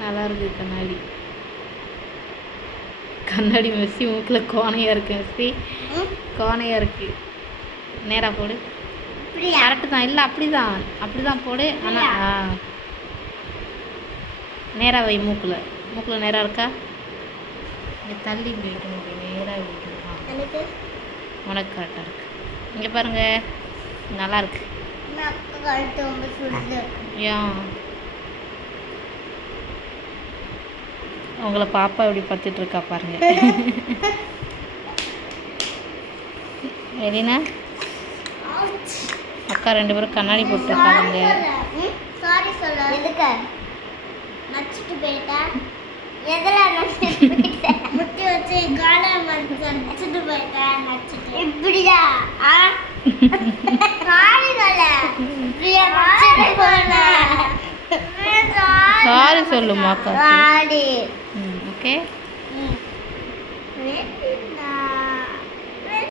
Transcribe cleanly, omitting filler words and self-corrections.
நல்லா இருக்குது கண்ணாடி. கண்ணாடி மெஸ்ஸி மூக்கில் கோணையாக இருக்குது. மெஸ்ஸி கோணையாக இருக்குது. நேராக போடு. கரெக்டு தான். இல்லை அப்படி தான் போடு. ஆனால் நேராக வை. மூக்கில் நேராக இருக்கா? இங்கே தள்ளி போய்க்கணும். நேராக வைக்கணும். உனக்கு கரெக்டாக இருக்கு. இங்கே பாருங்க, நல்லா இருக்கு. ஏன் உங்களை பாப்பா இப்படி பார்த்துட்டு இருக்கா பாருங்க. எலினா அக்கா 2 பேரும் கண்ணாடி போட்டுருக்காங்க. முட்டி வச்சு காலை நச்சுட்டு போயிட்டேன். இப்படியா சாரி சொல்லுமா? ஓகே.